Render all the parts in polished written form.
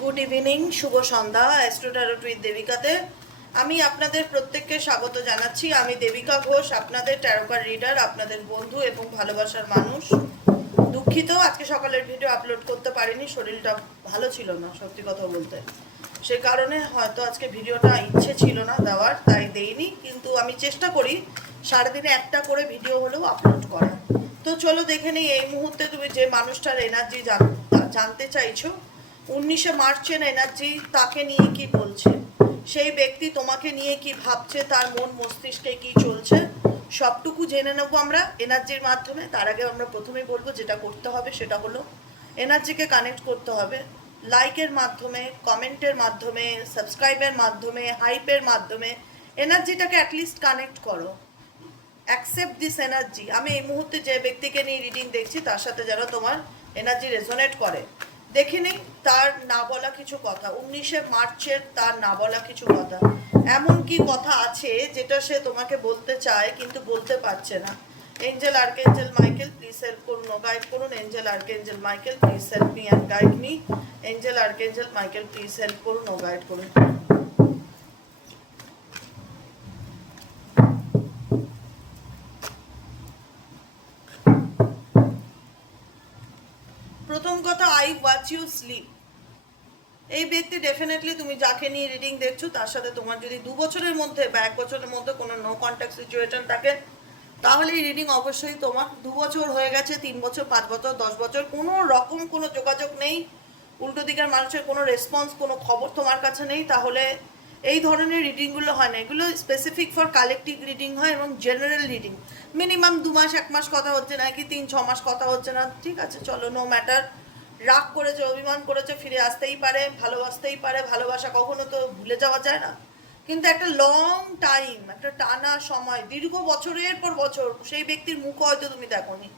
Good evening, শুভ সন্ধ্যা। Astro tarot with দেবিকাতে আমি আপনাদের প্রত্যেককে স্বাগত জানাচ্ছি। আমি দেবিকা ঘোষ, আপনাদের ট্যারোকার রিডার, আপনাদের বন্ধু এবং ভালোবাসার মানুষ। দুঃখিত আজকে সকালের ভিডিও আপলোড করতে পারিনি, শরীরটা ভালো ছিল না সত্যি কথা বলতে। সে কারণে হয়তো আজকে ভিডিওটা ইচ্ছে ছিল না দেওয়ার, তাই দেইনি। কিন্তু আমি চেষ্টা করি সারাদিনে একটা করে ভিডিও হলেও আপলোড করা। তো চলো দেখে নিই এই মুহূর্তে তুমি যে মানুষটার এনার্জি জানতে চাইছো। 19শে মার্চের এনার্জি তাকে নিয়ে কি বলছে, সেই ব্যক্তি তোমাকে নিয়ে কি ভাবছে, তার মন মস্তিষ্কে কি চলছে, সবটুকু জেনে নেবো আমরা এনার্জির মাধ্যমে। তার আগে আমরা প্রথমেই বলবো যেটা করতে হবে সেটা হলো এনার্জিকে কানেক্ট করতে হবে লাইকের মাধ্যমে, কমেন্টের মাধ্যমে, সাবস্ক্রাইবের মাধ্যমে, হাইপের মাধ্যমে। এনার্জিটাকে অ্যাটলিস্ট কানেক্ট করো, অ্যাকসেপ্ট দিস এনার্জি। আমি এই মুহূর্তে যে ব্যক্তিকে নিয়ে রিডিং দেখছি তার সাথে যেন তোমার এনার্জি রেজোনেট করে। দেখে নিই তার না বলা কিছু কথা, 19শে মার্চের তার না বলা কিছু কথা। এমন কি কথা আছে যেটা সে তোমাকে বলতে চায় কিন্তু বলতে পারছে না। Angel archangel Michael please help করুন ও গাইড করুন। Angel archangel Michael please help me and guide me. Angel archangel Michael please help করুন ও গাইড করুন। প্রথম কথা, আই ওয়াচ ইউ স্লিপ। এই ব্যক্তি ডেফিনেটলি তুমি যাকে নিয়ে রিডিং দেখছো তার সাথে তোমার যদি 2 বছরের মধ্যে বা 1 বছরের মধ্যে কোনো নো কন্ট্যাক্ট সিচুয়েশন থাকে তাহলে এই রিডিং অবশ্যই তোমার। 2 বছর হয়ে গেছে, 3 বছর, 5 বছর, 10 বছর কোনো রকম কোনো যোগাযোগ নেই, উল্টো দিকের মানুষের কোনো রেসপন্স, কোনো খবর তোমার কাছে নেই, তাহলে এই ধরনের রিডিংগুলো হয় না। এগুলো স্পেসিফিক ফর কালেকটিভ রিডিং হয় এবং জেনারেল রিডিং। মিনিমাম 2 মাস 1 মাস কথা হচ্ছে না, কি 3-6 মাস কথা হচ্ছে না, ঠিক আছে চলো, নো ম্যাটার। রাগ করেছে, অভিমান করেছে, ফিরে আসতেই পারে, ভালোবাসতেই পারে। ভালোবাসা কখনো তো ভুলে যাওয়া যায় না, কিন্তু একটা লং টাইম, একটা টানা সময়, দীর্ঘ বছরের পর বছর সেই ব্যক্তির মুখ হয়তো তুমি দেখোনি,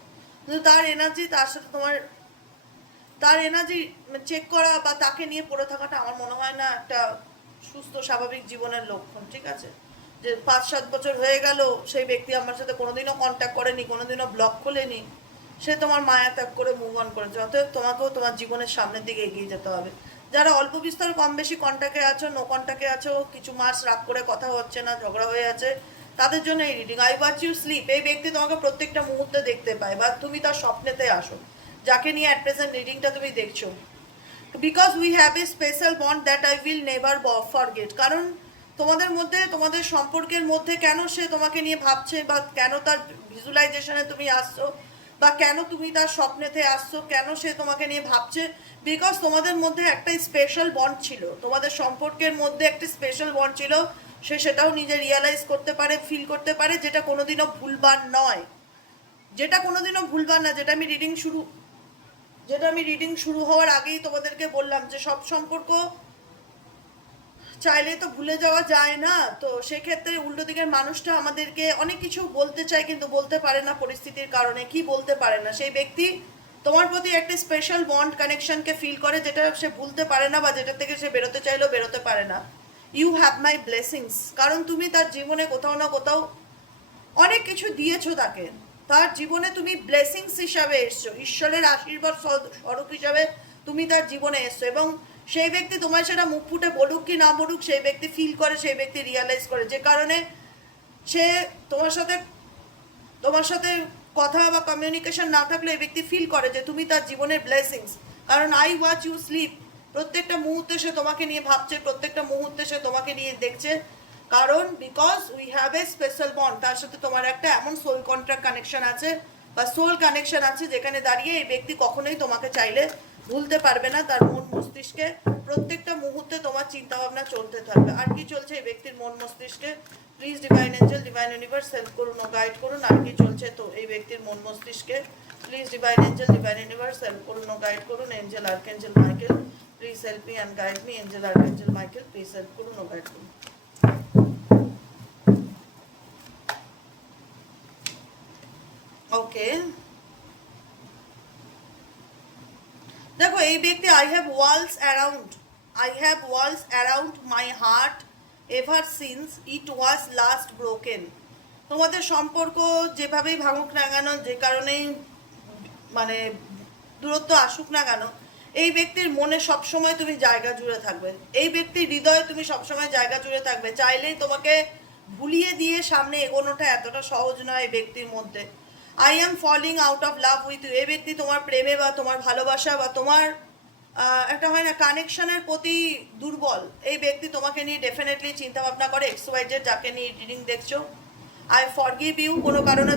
কিন্তু তার এনার্জি, তার সাথে তোমার তার এনার্জি চেক করা বা তাকে নিয়ে পড়ে থাকাটা আমার মনে হয় না একটা সুস্থ স্বাভাবিক জীবনের লক্ষণ। ঠিক আছে, যে 5-7 বছর হয়ে গেল সেই ব্যক্তি আমার সাথে কোনোদিনও কন্ট্যাক্ট করেনি, কোনোদিনও ব্লক খোলেনি, সে তোমার মায়া ত্যাগ করে মুভ অন করেছে। অতএব তোমাকেও তোমার জীবনের সামনের দিকে এগিয়ে যেতে হবে। যারা অল্প বিস্তর কম বেশি কন্ট্যাক্টে আছো, নো কন্ট্যাক্টে আছো, কিছু মাস রাগ করে কথা হচ্ছে না, ঝগড়া হয়ে আছে, তাদের জন্য এই reading. I watch you sleep. এই ব্যক্তি তোমাকে প্রত্যেকটা মুহূর্তে দেখতে পায় বা তুমি তার স্বপ্নেতে আসো, যাকে নিয়ে অ্যাট প্রেজেন্ট রিডিংটা তুমি দেখছো। Because we have a special bond that I will never forget. কারণ তোমাদের মধ্যে, তোমাদের সম্পর্কের মধ্যে কেন সে তোমাকে নিয়ে ভাবছে বা কেন তার ভিজুয়ালাইজেশনে তুমি আসছো বা কেন তুমি তার স্বপ্নেতে আসছো, কেন সে তোমাকে নিয়ে ভাবছে, বিকজ তোমাদের মধ্যে একটা স্পেশাল বন্ড ছিল, তোমাদের সম্পর্কের মধ্যে একটা স্পেশাল বন্ড ছিল। সে সেটাও নিজে রিয়ালাইজ করতে পারে, ফিল করতে পারে, যেটা কোনোদিনও ভুলবার নয়, যেটা কোনোদিনও ভুলবার না। যেটা আমি রিডিং শুরু হওয়ার আগেই তোমাদেরকে বললাম যে সব সম্পর্ক চাইলে তো ভুলে যাওয়া যায় না। তো সেক্ষেত্রে উল্টো দিকের মানুষটা আমাদেরকে অনেক কিছু বলতে চায় কিন্তু বলতে পারে না পরিস্থিতির কারণে। কি বলতে পারে না? সেই ব্যক্তি তোমার প্রতি একটা স্পেশাল বন্ড কানেকশনকে ফিল করে, যেটা সে ভুলতে পারে না বা যেটা থেকে সে বেরোতে চাইলেও বেরোতে পারে না। You have my blessings. কারণ তুমি তার জীবনে কোথাও না কোথাও অনেক কিছু দিয়েছো তাকে। তার জীবনে তুমি ব্লেসিংস হিসাবে এসছো, ঈশ্বরের আশীর্বাদ স্বরূপ হিসাবে তুমি তার জীবনে এসছো। এবং সেই ব্যক্তি তোমার সেটা মুখ ফুটে বলুক কি না বলুক, সেই ব্যক্তি ফিল করে, সেই ব্যক্তি রিয়ালাইজ করে, যে কারণে সে তোমার সাথে কথা বা কমিউনিকেশন না থাকলে এই ব্যক্তি ফিল করে যে তুমি তার জীবনের ব্লেসিংস। কারণ আই ওয়াচ ইউ স্লিপ, প্রত্যেকটা মুহূর্তে সে তোমাকে নিয়ে ভাবছে, প্রত্যেকটা মুহূর্তে সে তোমাকে নিয়ে দেখছে। কারণ because we have a special bond, তার সাথে তোমার একটা এমন সোল কন্ট্রাক্ট কানেকশন আছে বা সোল কানেকশন আছে, যেখানে দাঁড়িয়ে এই ব্যক্তি কখনোই তোমাকে চাইলে ভুলতে পারবে না। তার মন মস্তিষ্কে প্রত্যেকটা মুহূর্তে তোমার চিন্তা ভাবনা চলতে থাকবে। আর কি চলছে এই ব্যক্তির মন মস্তিষ্কে? Please divine angel, divine universe help করুন ও গাইড করুন। আর কি চলছে তো এই ব্যক্তির মন মস্তিষ্কে? Please divine angel, divine universe help করুন ও গাইড করুন। Angel archangel Michael please help me and guide me. Angel archangel Michael please help করুন ও গাইড করুন। ওকে, দেখো এই ব্যক্তি, I have walls around my heart ever since it was last broken. তোমাদের সম্পর্ক যেভাবেই ভাঙুক না কেন, যে কারণেই মানে দূরত্ব আসুক না কেন, এই ব্যক্তির মনে সবসময় তুমি জায়গা জুড়ে থাকবে, এই ব্যক্তির হৃদয়ে তুমি সবসময় জায়গা জুড়ে থাকবে। চাইলেই তোমাকে ভুলিয়ে দিয়ে সামনে এগোনোটা এতটা সহজ নয় এই ব্যক্তির মধ্যে। I am falling out of love with you. এই ব্যক্তি তোমার প্রেমে বা তোমার ভালোবাসা বা তোমার একটা হয় না কানেকশনের প্রতি দুর্বল। এই ব্যক্তি তোমাকে নিয়ে ডেফিনেটলি চিন্তা ভাবনা করে। XYZ যাকে নিয়ে রিডিং দেখছো, আই ফরগিভ ইউ। কোনো কারণে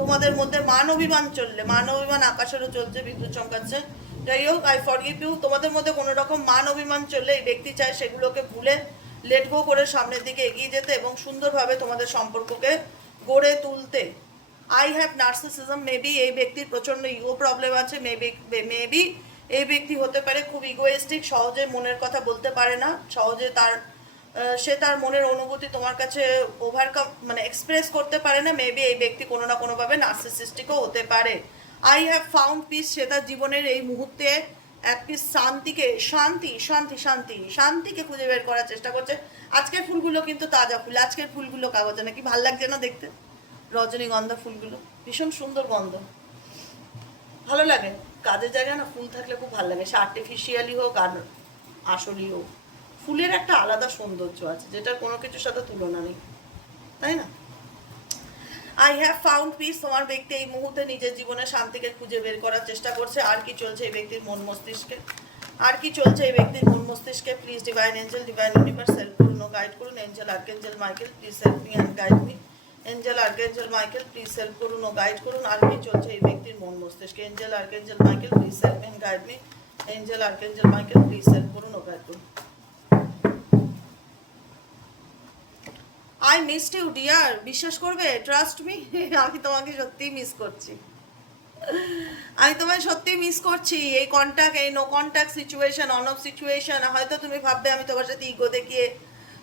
তোমাদের মধ্যে মান অভিমান চললে, মান অভিমান আকাশেরও চলছে, বিদ্যুৎ চমকাচ্ছে, যাই হোক, আই ফরগিভ ইউ। তোমাদের মধ্যে কোনো রকম মান অভিমান চললে এই ব্যক্তি চায় সেগুলোকে ভুলে লেট গো করে সামনের দিকে এগিয়ে যেতে এবং সুন্দরভাবে তোমাদের সম্পর্ককে গড়ে তুলতে। I have narcissism. মেবি এই ব্যক্তির প্রচণ্ড ইগো প্রবলেম আছে। মেবি এই ব্যক্তি হতে পারে খুব ইগোয়েস্টিক, সহজে মনের কথা বলতে পারে না, সহজে সে তার মনের অনুভূতি তোমার কাছে ওভারকাম মানে এক্সপ্রেস করতে পারে না। মেবি এই ব্যক্তি কোনো না কোনোভাবে নার্সিসিস্টিকও হতে পারে। I have found peace. সে তার জীবনের এই মুহূর্তে এক পিস শান্তিকে খুঁজে বের করার চেষ্টা করছে। আজকের ফুলগুলো কিন্তু তাজা ফুল, আজকের ফুলগুলো কাগজে নাকি, ভাল লাগছে না দেখতে? রজনীগন্ধা ফুলগুলো ভীষণ সুন্দর গন্ধ, ভালো লাগে। কাজের জায়গায় না ফুল থাকলে খুব ভালো লাগে, সে আর্টিফিশিয়ালি হোক আর আসলেই হোক। ফুলের একটা আলাদা সৌন্দর্য আছে যেটা কোনো কিছুর সাথে তুলনা নেই, তাই না? I have found piece. তোমার ব্যক্তি এই মুহূর্তে নিজের জীবনে শান্তিকে খুঁজে বের করার চেষ্টা করছে। আর কি চলছে এই ব্যক্তির মন মস্তিষ্কে, আর কি চলছে এই ব্যক্তির মন মস্তিষ্কে? Please divine angel, divine universe help করুন ও গাইড করুন। Angel archangel Michael please help me and guide me. Angel archangel Michael please help করুন ও গাইড করুন। আর কি চলছে এই ব্যক্তির মন মস্তিষ্কে? Angel archangel Michael please help me and guide me. Angel archangel Michael please help করুন ও গাইড করুন। I missed you dear. বিশ্বাস করবে, ট্রাস্ট মি, আমি তোমাকে সত্যিই মিস করছি। আমি তোমায় সত্যি মিস করছি। এই কন্ট্যাক্ট, এই no contact situation, on off situation, হয়তো তুমি ভাববে আমি তোমার সাথে ইগো দেখিয়ে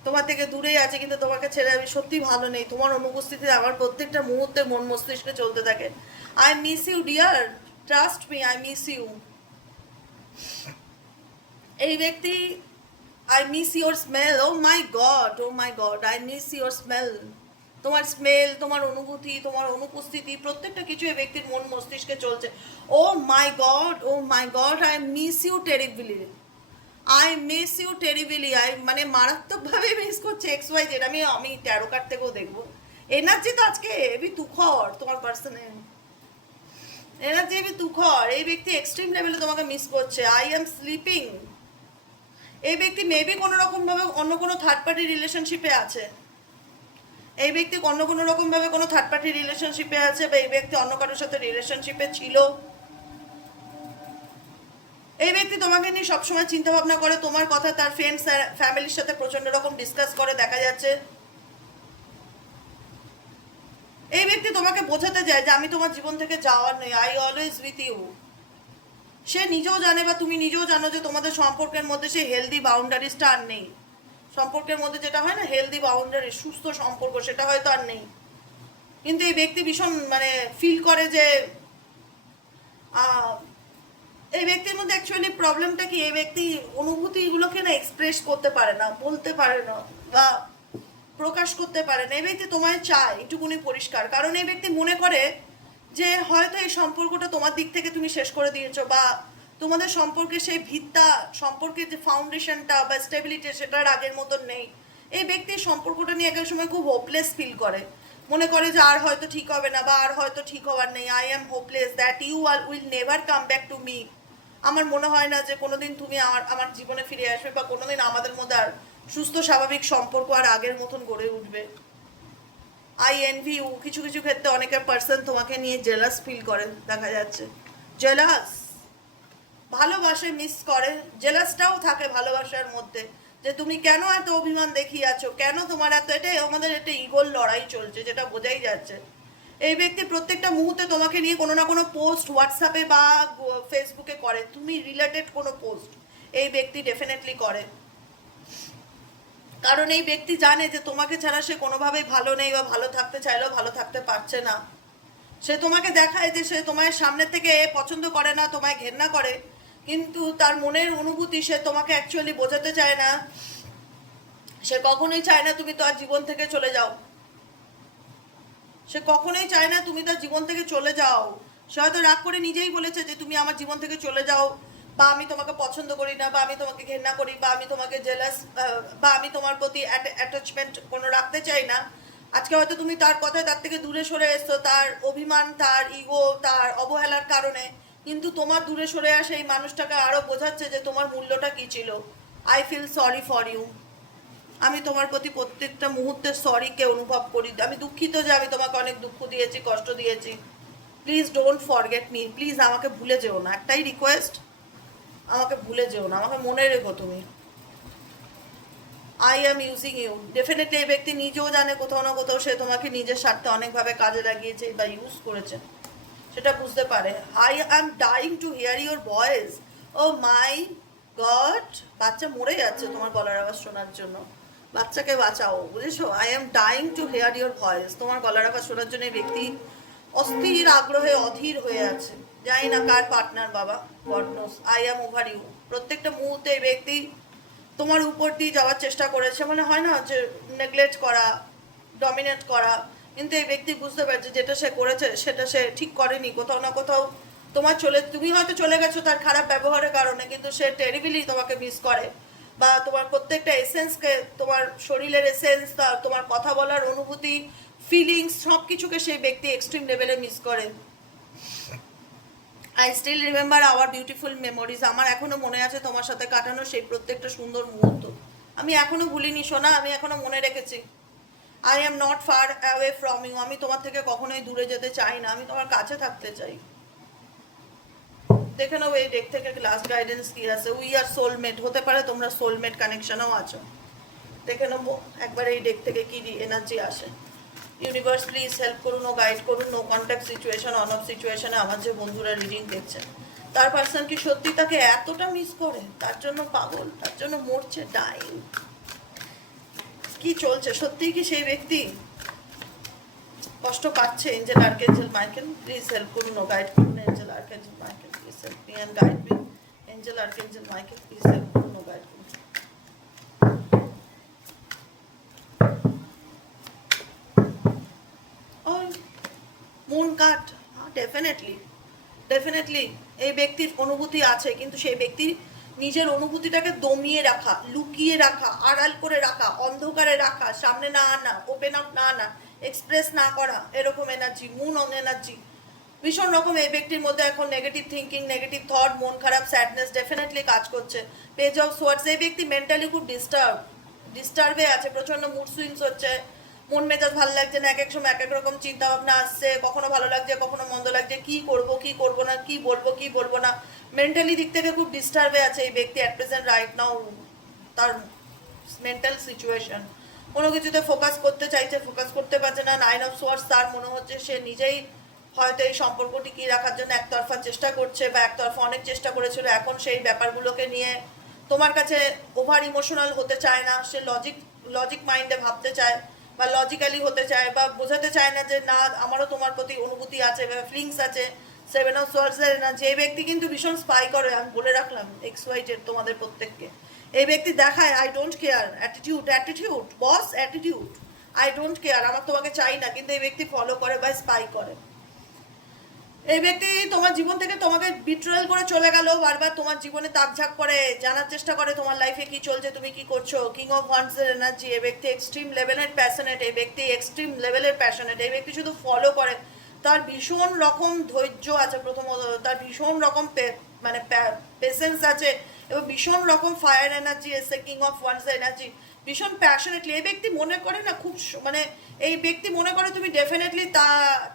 তোমার থেকে দূরেই আছি, কিন্তু তোমাকে ছেড়ে আমি সত্যি ভালো নেই। তোমার অনুপস্থিতিতে আমার প্রত্যেকটা মুহূর্তে মন মস্তিষ্কে চলতে থাকে। I miss you dear, trust me, I miss you. এই ব্যক্তি, I miss your smell. Oh my god, oh my god, I miss your smell. তোমার স্মেল, তোমার অনুভূতি, তোমার অনুপস্থিতি, প্রত্যেকটা কিছু এই ব্যক্তির মন মস্তিষ্কে চলছে। Oh my god, oh my god, I miss you terribly, I miss you terribly. I মানে মারাত্মকভাবে মিস করছে XYZ। আমি ট্যারো কার্ড থেকেও দেখবো। এনার্জি তো আজকে এবি তুখর, তোমার পার্সনে এনার্জি এবি তুখর। এই ব্যক্তি এক্সট্রিম লেভেলে তোমাকে মিস করছে। I am sleeping. এই ব্যক্তি মেবি কোনো রকমভাবে অন্য কোনো থার্ড পার্টি রিলেশনশিপে আছে। এই ব্যক্তি অন্য কোনো রকমভাবে কোনো থার্ড পার্টি রিলেশনশিপে আছে, বা এই ব্যক্তি অন্য কারোর সাথে রিলেশনশিপে ছিল। এই ব্যক্তি তোমাকে নিয়ে সবসময় চিন্তা ভাবনা করে, তোমার কথা তার ফ্রেন্ডস ফ্যামিলির সাথে প্রচন্ড রকম ডিসকাস করে দেখা যাচ্ছে। এই ব্যক্তি তোমাকে বোঝাতে যায় যে আমি তোমার জীবন থেকে যাওয়ার নেই, আই অলওয়েজ উইথ ইউ। সে নিজেও জানে বা তুমি নিজেও জানো যে তোমাদের সম্পর্কের মধ্যে সেই হেলদি বাউন্ডারিজটা আর নেই। সম্পর্কের মধ্যে যেটা হয় না হেলদি বাউন্ডারি, সুস্থ সম্পর্ক, সেটা হয়তো আর নেই। কিন্তু এই ব্যক্তি ভীষণ মানে ফিল করে যে এই ব্যক্তির মধ্যে অ্যাকচুয়ালি প্রবলেমটা কি, এই ব্যক্তি অনুভূতিগুলোকে না এক্সপ্রেস করতে পারে না, বলতে পারে না বা প্রকাশ করতে পারে না। এই ব্যক্তি তোমায় চায় একটুকুনি পরিষ্কার, কারণ এই ব্যক্তি মনে করে যে হয়তো এই সম্পর্কটা তোমার দিক থেকে তুমি শেষ করে দিয়েছো, বা তোমাদের সম্পর্কে সেই ভিত্তা, সম্পর্কের যে ফাউন্ডেশনটা বা স্টেবিলিটি সেটার আগের মতন নেই। এই ব্যক্তি সম্পর্কটা নিয়ে এক সময় খুব হোপলেস ফিল করে, মনে করে যে আর হয়তো ঠিক হবে না বা আর হয়তো ঠিক হওয়ার নেই। I am hopeless that you will never come back to me. আমার মনে হয় না যে কোনোদিন তুমি আমার জীবনে ফিরে আসবে, বা কোনোদিন আমাদের মধ্যে আর সুস্থ স্বাভাবিক সম্পর্ক আর আগের মতন গড়ে উঠবে। I envy you. কিছু কিছু ক্ষেত্রে অনেকের পার্সন তোমাকে নিয়ে জেলাস ফিল করেন দেখা যাচ্ছে। জেলাস, ভালোবাসে মিস করে, জেলাসটাও থাকে ভালোবাসার মধ্যে, যে তুমি কেন এত অভিমান দেখিয়ে আছো, কেন তোমার এত, এটাই আমাদের একটা ইগোর লড়াই চলছে, যেটা বোঝাই যাচ্ছে। এই ব্যক্তি প্রত্যেকটা মুহূর্তে তোমাকে নিয়ে কোনো না কোনো পোস্ট হোয়াটসঅ্যাপে বা ফেসবুকে করে, তুমি রিলেটেড কোনো পোস্ট এই ব্যক্তি ডেফিনেটলি করে। কারণ এই ব্যক্তি জানে যে তোমাকে ছাড়া সে কোনোভাবেই ভালো নেই, বা ভালো থাকতে চাইলেও ভালো থাকতে পারছে না। সে তোমাকে দেখায় যে সে তোমার সামনে থেকে পছন্দ করে না, তোমায় ঘেন্না করে, কিন্তু তার মনের অনুভূতি সে তোমাকে অ্যাকচুয়ালি বোঝাতে চায় না। সে কখনোই চায় না তুমি তার জীবন থেকে চলে যাও, সে কখনোই চায় না তুমি তার জীবন থেকে চলে যাও। সে হয়তো রাগ করে নিজেই বলেছে যে তুমি আমার জীবন থেকে চলে যাও, বা আমি তোমাকে পছন্দ করি না, বা আমি তোমাকে ঘেন্না করি, বা আমি তোমাকে জেলাস, বা আমি তোমার প্রতি অ্যাটাচমেন্ট কোনো রাখতে চাই না। আজকে হয়তো তুমি তার কথায় তার থেকে দূরে সরে এসছো, তার অভিমান, তার ইগো, তার অবহেলার কারণে, কিন্তু তোমার দূরে সরে আসে এই মানুষটাকে আরো বোঝাচ্ছে যে তোমার মূল্যটা কি ছিল। I feel sorry for you. আমি তোমার প্রতি প্রত্যেকটা মুহূর্তে সরিকে অনুভব করি। আমি দুঃখিত যে আমি তোমাকে অনেক দুঃখ দিয়েছি, কষ্ট দিয়েছি। Please don't forget me, please আমাকে ভুলে যেও না, একটাই রিকোয়েস্ট, আমাকে ভুলে যেও না, আমাকে মনে রেখো তুমি। I am using you. Definitely এই ব্যক্তি নিজেও জানে কোথাও না কোথাও সে তোমাকে নিজের স্বার্থে অনেকভাবে কাজে লাগিয়েছে বা ইউজ করেছে, সেটা বুঝতে পারে। I am dying to hear your voice. Oh my God, বাচ্চা মরে যাচ্ছে তোমার গলার আওয়াজ শোনার জন্য। বাচ্চাকে বাঁচাও, বুঝেছো? I am dying to hear your voice. তোমার গলার আওয়াজ শোনার জন্য এই ব্যক্তি অস্থির আগ্রহে অধীর হয়ে আছে। জানি না কার পার্টনার বাবা, God knows. I am over you. প্রত্যেকটা মুহূর্তে এই ব্যক্তি তোমার উপর দিয়ে যাওয়ার চেষ্টা করেছে, মানে হয় না যে নেগলেক্ট করা, ডমিনেট করা, কিন্তু এই ব্যক্তি বুঝতে পারছে যেটা সে করেছে সেটা সে ঠিক করেনি। কোথাও না কোথাও তুমি হয়তো চলে গেছো তার খারাপ ব্যবহারের কারণে, কিন্তু সে টেরিবিলি তোমাকে মিস করে, বা তোমার প্রত্যেকটা এসেন্সকে, তোমার শরীরের এসেন্স, তোমার কথা বলার অনুভূতি, ফিলিংস, সব কিছুকে সেই ব্যক্তি এক্সট্রিম লেভেলে মিস করে। I still remember our beautiful memories. আমার এখনো মনে আছে তোমার সাথে কাটানো সেই প্রত্যেকটা সুন্দর মুহূর্ত। আমি এখনো ভুলিনি সোনা, আমি এখনো মনে রেখেছি। I am not far away from you. আমি তোমার থেকে কখনোই দূরে যেতে চাই না, আমি তোমার কাছে থাকতে চাই। দেখে নেবো এই ডেক থেকে লাস্ট গাইডেন্স কি আছে। উই আর সোলমেট, হতে পারে তোমরা সোলমেট কানেকশনও আছো। দেখে নেবো একবার এই ডেক থেকে কি এনার্জি আসে। ইউনিভার্স প্লিজ হেল্প করুন ও গাইড করুন। No contact situation, on off সিচুয়েশনে আমার যে বন্ধুরা রিডিং দেখছেন, তার পার্সন কি সত্যি তাকে এতটা মিস করে, তার জন্য পাগল, তার জন্য মরছে, ডাইং? কি চলছে? সত্যিই কি সেই ব্যক্তি কষ্ট পাচ্ছে? Angel archangel Michael please help করুন ও গাইড করুন। Angel archangel Michael please help me and guide me. Angel archangel Michael please help করুন ও গাইড করুন। মুন কাট, ডেফিনেটলি ডেফিনেটলি এই ব্যক্তির অনুভূতি আছে, কিন্তু সেই ব্যক্তি নিজের অনুভূতিটাকে দমিয়ে রাখা, লুকিয়ে রাখা, আড়াল করে রাখা, অন্ধকারে রাখা, সামনে না আনা, ওপেন আপ না আনা, এক্সপ্রেস না করা, এরকম এনার্জি, মুন অন এনার্জি ভীষণ রকম এই ব্যক্তির মধ্যে এখন নেগেটিভ থিঙ্কিং, নেগেটিভ থট, মন খারাপ, স্যাডনেস ডেফিনেটলি কাজ করছে। পেজ অফ সোয়ার্ডস, এই ব্যক্তি মেন্টালি খুব ডিস্টার্বে আছে, প্রচন্ড মুড সুইংস হচ্ছে, মন মেজাজ ভালো লাগছে না, এক এক সময় এক এক রকম চিন্তা ভাবনা আসছে, কখনো ভালো লাগছে কখনো মন্দ লাগছে, কি করব কি করব না, কি বলবো কি বলবো না, মেন্টালি দিক থেকে খুব ডিস্টার্বে আছে এই ব্যক্তি অ্যাট প্রেজেন্ট রাইট নাও। তার মেন্টাল সিচুয়েশন, কোনো কিছুতে ফোকাস করতে চাইছে, ফোকাস করতে পারছে না। 9 অফ সোয়ার্ডস, তার মনে হচ্ছে সে নিজেই হয়তো এই সম্পর্ক টিকিয়ে রাখার জন্য একতরফা চেষ্টা করছে, বা একতরফা অনেক চেষ্টা করেছিল, এখন সেই ব্যাপারগুলোকে নিয়ে তোমার কাছে ওভার ইমোশনাল হতে চায় না, সে লজিক মাইন্ডে ভাবতে চায়, বা লজিক্যালি হতে চায়, বা বোঝাতে চায় না যে না আমারও তোমার প্রতি অনুভূতি আছে বা ফিলিংস আছে। 7 অফ সোয়ার্ডসের না, যে ব্যক্তি কিন্তু ভীষণ স্পাই করে, আমি বলে রাখলাম এক্স ওয়াই জেড তোমাদের প্রত্যেককে। এই ব্যক্তি দেখায় I don't care, attitude boss, attitude, I don't care, আমার তোমাকে চাই না, কিন্তু এই ব্যক্তি ফলো করে বা স্পাই করে। এই ব্যক্তি তোমার জীবন থেকে তোমাকে বিট্রয়াল করে চলে গেল, বারবার তোমার জীবনে তাকঝাক করে, জানার চেষ্টা করে তোমার লাইফে কি চলছে, তুমি কি করছো। কিং অফ ওয়ান্ডস এর এনার্জি, এই ব্যক্তি এক্সট্রিম লেভেলের প্যাশনেট, এই ব্যক্তি এক্সট্রিম লেভেলের প্যাশনেট, এই ব্যক্তি শুধু ফলো করে। তার ভীষণ রকম ধৈর্য আছে, প্রথমত তার ভীষণ রকম মানে পেশেন্স আছে, এবং ভীষণ রকম ফায়ার এনার্জি এসে কিং অফ ওয়ান্ডস এনার্জি, ভীষণ প্যাশনেটলি এই ব্যক্তি মনে করে না, খুব মানে এই ব্যক্তি মনে করে তুমি ডেফিনেটলি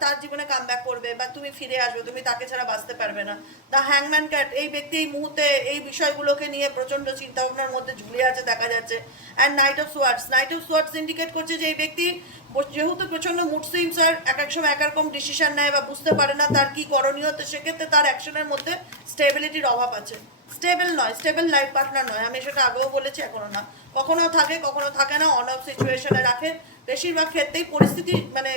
তার জীবনে কাম ব্যাক করবে, বা তুমি ফিরে আসবে, তুমি তাকে ছাড়া বাঁচতে পারবে না। দ্য হ্যাংম্যান ক্যাট, এই ব্যক্তি এই মুহূর্তে এই বিষয়গুলোকে নিয়ে প্রচন্ড চিন্তা ভাবনার মধ্যে ঝুলে আছে দেখা যাচ্ছে। And night of swords indicate করছে যে এই ব্যক্তি যেহেতু প্রচন্ড মুড সুইংস আর এক এক সময় এক রকম ডিসিশন নেয়, বা বুঝতে পারে না তার কি করণীয়, তো সেক্ষেত্রে তার অ্যাকশনের মধ্যে স্টেবিলিটির অভাব আছে। স্টেবল নয়, স্টেবল লাইফ পার্টনার নয়, আমি সেটা আগেও বলেছি এখনো না। কখনো থাকে কখনো থাকে না, অন অফ সিচুয়েশনে রাখে, বেশিরভাগ ক্ষেত্রেই পরিস্থিতি মানে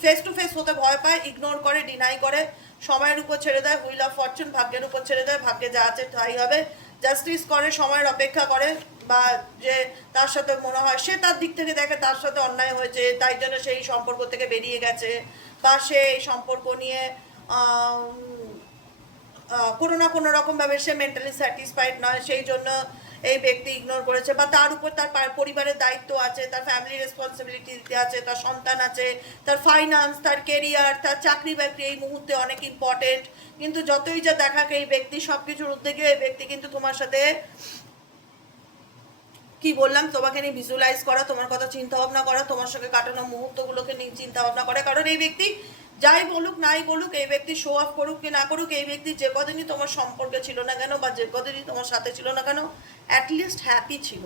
ফেস টু ফেস হতে ভয় পায়, ইগনোর করে, ডিনাই করে, সময়ের উপর ছেড়ে দেয়, হুইল অফ ফরচুন ভাগ্যের উপর ছেড়ে দেয়, ভাগ্যে যা আছে তাই হবে, জাস্টিস করে, সময়ের অপেক্ষা করে, বা যে তার সাথে মনে হয় সে তার দিক থেকে দেখে তার সাথে অন্যায় হয়েছে, তাই জন্য সেই সম্পর্ক থেকে বেরিয়ে গেছে, বা সে এই সম্পর্ক নিয়ে কোনো না কোনো রকমভাবে সে মেন্টালি স্যাটিসফাইড নয়, সেই জন্য এই ব্যক্তি ইগনোর করেছে, বা তার উপর তার পরিবারের দায়িত্ব আছে, তার ফ্যামিলি রেসপন্সিবিলিটি আছে, তার সন্তান আছে, তার ফাইন্যান্স, তার কেরিয়ার, তার চাকরি বাকরি এই মুহূর্তে অনেক ইম্পর্টেন্ট। কিন্তু যতই যা দেখাক এই ব্যক্তি সব কিছুর উদ্যোগে এই ব্যক্তি কিন্তু তোমার সাথে কি বললাম, তোমাকে নিয়ে ভিজুয়ালাইজ করা, তোমার কথা চিন্তা ভাবনা করা, তোমার সঙ্গে কাটানো মুহূর্তগুলোকে নিয়ে চিন্তা ভাবনা করে। কারণ এই ব্যক্তি যাই বলুক নাই বলুক, এই ব্যক্তি শো অফ করুক কি না করুক, এই ব্যক্তি যে কদিনই তোমার সম্পর্কে ছিল না কেন বা যে কদিনই তোমার সাথে ছিল না কেন, অ্যাটলিস্ট হ্যাপি ছিল।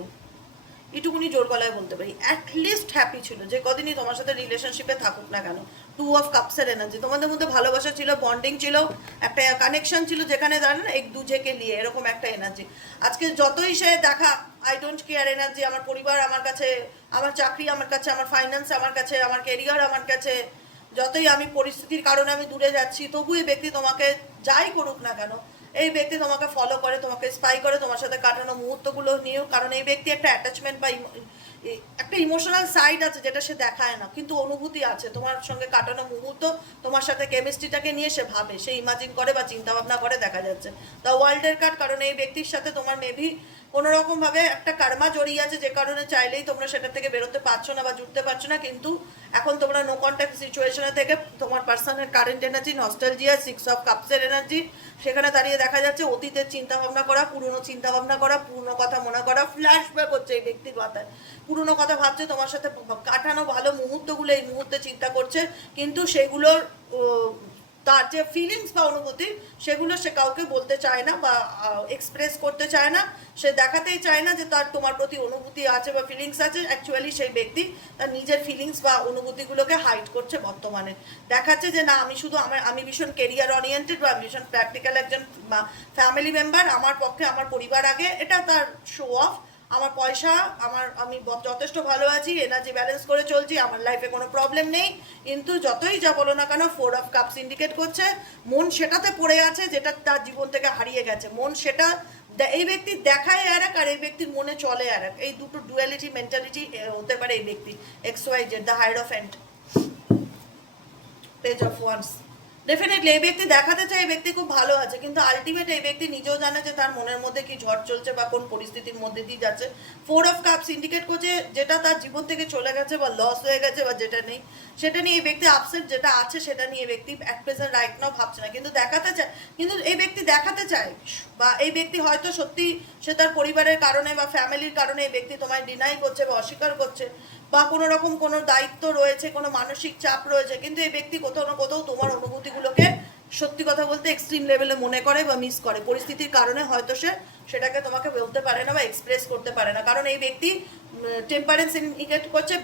এটুকুনি জোর গলায় বলতে পারি, অ্যাটলিস্ট হ্যাপি ছিল যে কদিনই তোমার সাথে রিলেশনশিপে থাকুক না কেন। 2 অফ কাপসের এনার্জি, তোমাদের মধ্যে ভালোবাসা ছিল, বন্ডিং ছিল, একটা কানেকশন ছিল, যেখানে দাঁড়ান এক দুজেকে নিয়ে এরকম একটা এনার্জি। আজকে যতই সে দেখা আই ডোন্ট কেয়ার এনার্জি, আমার পরিবার আমার কাছে, আমার চাকরি আমার কাছে, আমার ফাইন্যান্স আমার কাছে, আমার কেরিয়ার আমার কাছে, যতই আমি পরিস্থিতির কারণে আমি দূরে যাচ্ছি, তবু এই ব্যক্তি তোমাকে যাই করুক না কেন, এই ব্যক্তি তোমাকে ফলো করে, তোমাকে স্পাই করে, তোমার সাথে কাটানো মুহূর্তগুলো নিয়েও। কারণ এই ব্যক্তি একটা অ্যাটাচমেন্ট বা একটা ইমোশনাল সাইড আছে যেটা সে দেখায় না, কিন্তু অনুভূতি আছে তোমার সঙ্গে কাটানো মুহূর্ত, তোমার সাথে কেমিস্ট্রিটাকে নিয়ে সে ভাবে, সে ইমাজিন করে বা চিন্তা ভাবনা করে, দেখা যাচ্ছে দ্য ওয়ার্ল্ডের কার্ড। কারণ এই ব্যক্তির সাথে তোমার মেবি কোনো রকমভাবে একটা কার্মা জড়িয়ে আছে, যে কারণে চাইলেই তোমরা সেটা থেকে বেরোতে পারছো না বা জুড়তে পারছো না। কিন্তু এখন তোমরা নো কন্ট্যাক্ট সিচুয়েশনে থেকে তোমার পার্সনের কারেন্ট এনার্জি, নস্টালজিয়া, 6 অফ কাপসের এনার্জি, সেখানে দাঁড়িয়ে দেখা যাচ্ছে অতীতের চিন্তা ভাবনা করা, পুরনো চিন্তা ভাবনা করা, পুরনো কথা মনে করা, ফ্ল্যাশব্যাক হচ্ছে এই ব্যক্তির মাথায়, পুরনো কথা ভাবছে, তোমার সাথে কাটানো ভালো মুহূর্তগুলো এই মুহূর্তে চিন্তা করছে, কিন্তু সেগুলোর তার যে ফিলিংস বা অনুভূতি সেগুলো সে কাউকে বলতে চায় না বা এক্সপ্রেস করতে চায় না, সে দেখাতেই চায় না যে তার তোমার প্রতি অনুভূতি আছে বা ফিলিংস আছে। অ্যাকচুয়ালি সেই ব্যক্তি তার নিজের ফিলিংস বা অনুভূতিগুলোকে হাইড করছে বর্তমানে, দেখাচ্ছে যে না আমি শুধু আমি ভীষণ কেরিয়ার ওরিয়েন্টেড বা ভীষণ প্র্যাকটিক্যাল একজন ফ্যামিলি মেম্বার, আমার পক্ষে আমার পরিবার আগে, এটা তার শো অফ। আমার পয়সা, আমি যথেষ্ট ভালো আছি, এনার্জি ব্যালেন্স করে চলছি, আমার লাইফে কোনো প্রবলেম নেই। কিন্তু যতই যা বলো না কেন 4 অফ কাপস ইন্ডিকেট করছে মন সেটাতে পড়ে আছে যেটা তার জীবন থেকে হারিয়ে গেছে। মন সেটা এই ব্যক্তি দেখায় আর এক, আর এই ব্যক্তির মনে চলে আর এক। এই দুটো ডুয়ালিটি মেন্টালিটি হতে পারে এই ব্যক্তি। XYZ, the hierophant, page of wands. Definitely এই ব্যক্তি দেখাতে চায় এই ব্যক্তি খুব ভালো আছে, কিন্তু আলটিমেট এই ব্যক্তি নিজেও জানে যে তার মনের মধ্যে কি ঝড় চলছে বা কোন পরিস্থিতির মধ্যে দিয়ে যাচ্ছে। 4 অফ কাপস ইন্ডিকেট করছে যেটা তার জীবন থেকে চলে গেছে বা লস হয়ে গেছে বা যেটা নেই সেটা নিয়ে এই ব্যক্তি আপসেট, যেটা আছে সেটা নিয়ে এই ব্যক্তি অ্যাট প্রেজেন্ট রাইট নাও ভাবছে না, কিন্তু দেখাতে চায়। কিন্তু এই ব্যক্তি দেখাতে চায়, বা এই ব্যক্তি হয়তো সত্যি সে তার পরিবারের কারণে বা ফ্যামিলির কারণে এই ব্যক্তি তোমায় ডিনাই করছে বা অস্বীকার করছে, বা কোনো রকম কোনো দায়িত্ব রয়েছে, কোনো মানসিক চাপ রয়েছে, কিন্তু এই ব্যক্তি কোথাও না কোথাও তোমার অনুভূতিগুলোকে সত্যি কথা বলতে এক্সট্রিম লেভেলে মনে করে বা মিস করে। পরিস্থিতির কারণে হয়তো সে সেটাকে তোমাকে বলতে পারে না বা এক্সপ্রেস করতে পারে না। কারণ এই ব্যক্তি টেম্পারেন্স ইন্ডিকেট করছে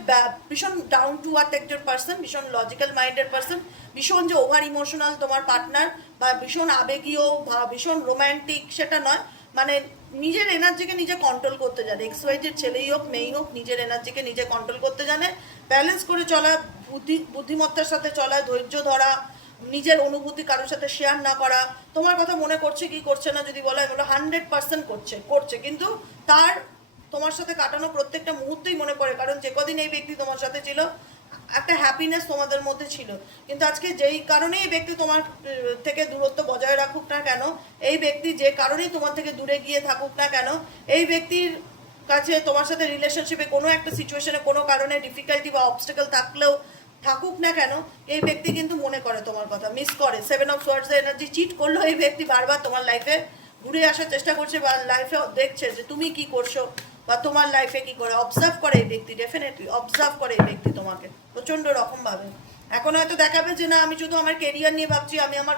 ভীষণ ডাউন টু আর্থ একজন পার্সন, ভীষণ লজিক্যাল মাইন্ডেড পার্সন, ভীষণ যে ওভার ইমোশনাল তোমার পার্টনার, বা ভীষণ আবেগীয় বা ভীষণ রোম্যান্টিক সেটা নয়, মানে নিজের এনার্জিকে নিজে কন্ট্রোল করতে জানে। XYZ ছেলেই হোক মেয়েই হোক নিজের এনার্জিকে নিজে কন্ট্রোল করতে জানে, ব্যালেন্স করে চলা, বুদ্ধিমত্তার সাথে চলা, ধৈর্য ধরা, নিজের অনুভূতি কারোর সাথে শেয়ার না করা, তোমার কথা মনে করছে কি করছে না যদি বলা, এগুলো 100% করছে, কিন্তু তার তোমার সাথে কাটানো প্রত্যেকটা মুহূর্তেই মনে পড়ে। কারণ যে কদিন এই ব্যক্তি তোমার সাথে ছিল একটা হ্যাপিনেস তোমাদের মধ্যে ছিল, কিন্তু আজকে যেই কারণেই এই ব্যক্তি তোমার থেকে দূরত্ব বজায় রাখুক না কেন, এই ব্যক্তি যে কারণেই তোমার থেকে দূরে গিয়ে থাকুক না কেন, এই ব্যক্তির কাছে তোমার সাথে রিলেশনশিপে কোনো একটা সিচুয়েশনে কোনো কারণে ডিফিকাল্টি বা অবস্টেকল থাকুক না কেন, এই ব্যক্তি কিন্তু মনে করে তোমার কথা, মিস করে। 7 অফ সোয়ার্ডস এনার্জি চিট করলেও এই ব্যক্তি বারবার তোমার লাইফে ঘুরে আসার চেষ্টা করছে বা লাইফে দেখছে যে তুমি কি করছো বা তোমার লাইফে কি করে, অবজার্ভ করে এই ব্যক্তি, ডেফিনেটলি অবজার্ভ করে এই ব্যক্তি তোমাকে প্রচণ্ড রকমভাবে। এখন হয়তো দেখাবে যে না আমি শুধু আমার কেরিয়ার নিয়ে ভাবছি, আমি আমার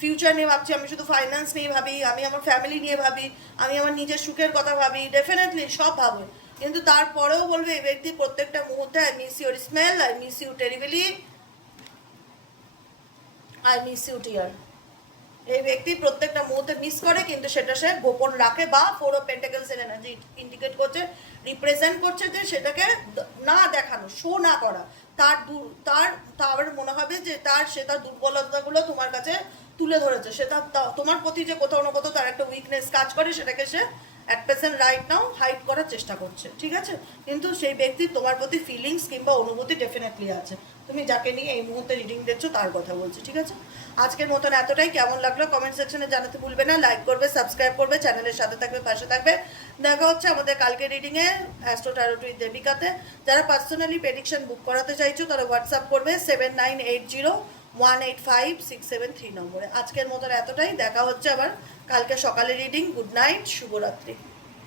ফিউচার নিয়ে ভাবছি, আমি শুধু ফাইন্যান্স নিয়ে ভাবি, আমি আমার ফ্যামিলি নিয়ে ভাবি, আমি আমার নিজের সুখের কথা ভাবি, ডেফিনেটলি সব ভাবে, কিন্তু তারপরেও বলবে এই ব্যক্তি প্রত্যেকটা মুহূর্তে I miss your smell, I miss you terribly, I miss you dear. এই ব্যক্তি প্রত্যেকটা মুহূর্তে মিস করে, কিন্তু সেটা সে গোপন রাখে, বা 4 অফ পেন্টাকলস এর এনার্জি ইন্ডিকেট করছে, রিপ্রেজেন্ট করছে যে সেটাকে না দেখানো, শো না করা। তার মনে হবে যে সে তার দুর্বলতাগুলো তোমার কাছে তুলে ধরেছে, সে তোমার প্রতি যে কোথাও না কোথাও তার একটা উইকনেস কাজ করে, সেটাকে সে at present right now hide করার চেষ্টা করছে, ঠিক আছে? কিন্তু সেই ব্যক্তির তোমার প্রতি ফিলিংস কিংবা অনুভূতি ডেফিনেটলি আছে। তুমি যাকে নিয়ে এই মুহূর্তে রিডিং দেখছো তার কথা বলছি, ঠিক আছে? আজকের মতন এতটাই। কেমন লাগলো কমেন্ট সেকশনে জানাতে ভুলবে না, লাইক করবে, সাবস্ক্রাইব করবে, চ্যানেলের সাথে থাকবে, পাশে থাকবে। দেখা হচ্ছে আমাদের কালকে রিডিংয়ে অ্যাস্ট্রো ট্যারোট উইথ দেবিকাতে। যারা পার্সোনালি প্রেডিকশন বুক করাতে চাইছো তারা হোয়াটসঅ্যাপ করবে 7980185673 নম্বরে। আজকের মতন এতটাই। দেখা হচ্ছে আবার কালকে সকালে রিডিং। গুড নাইট, শুভরাত্রি।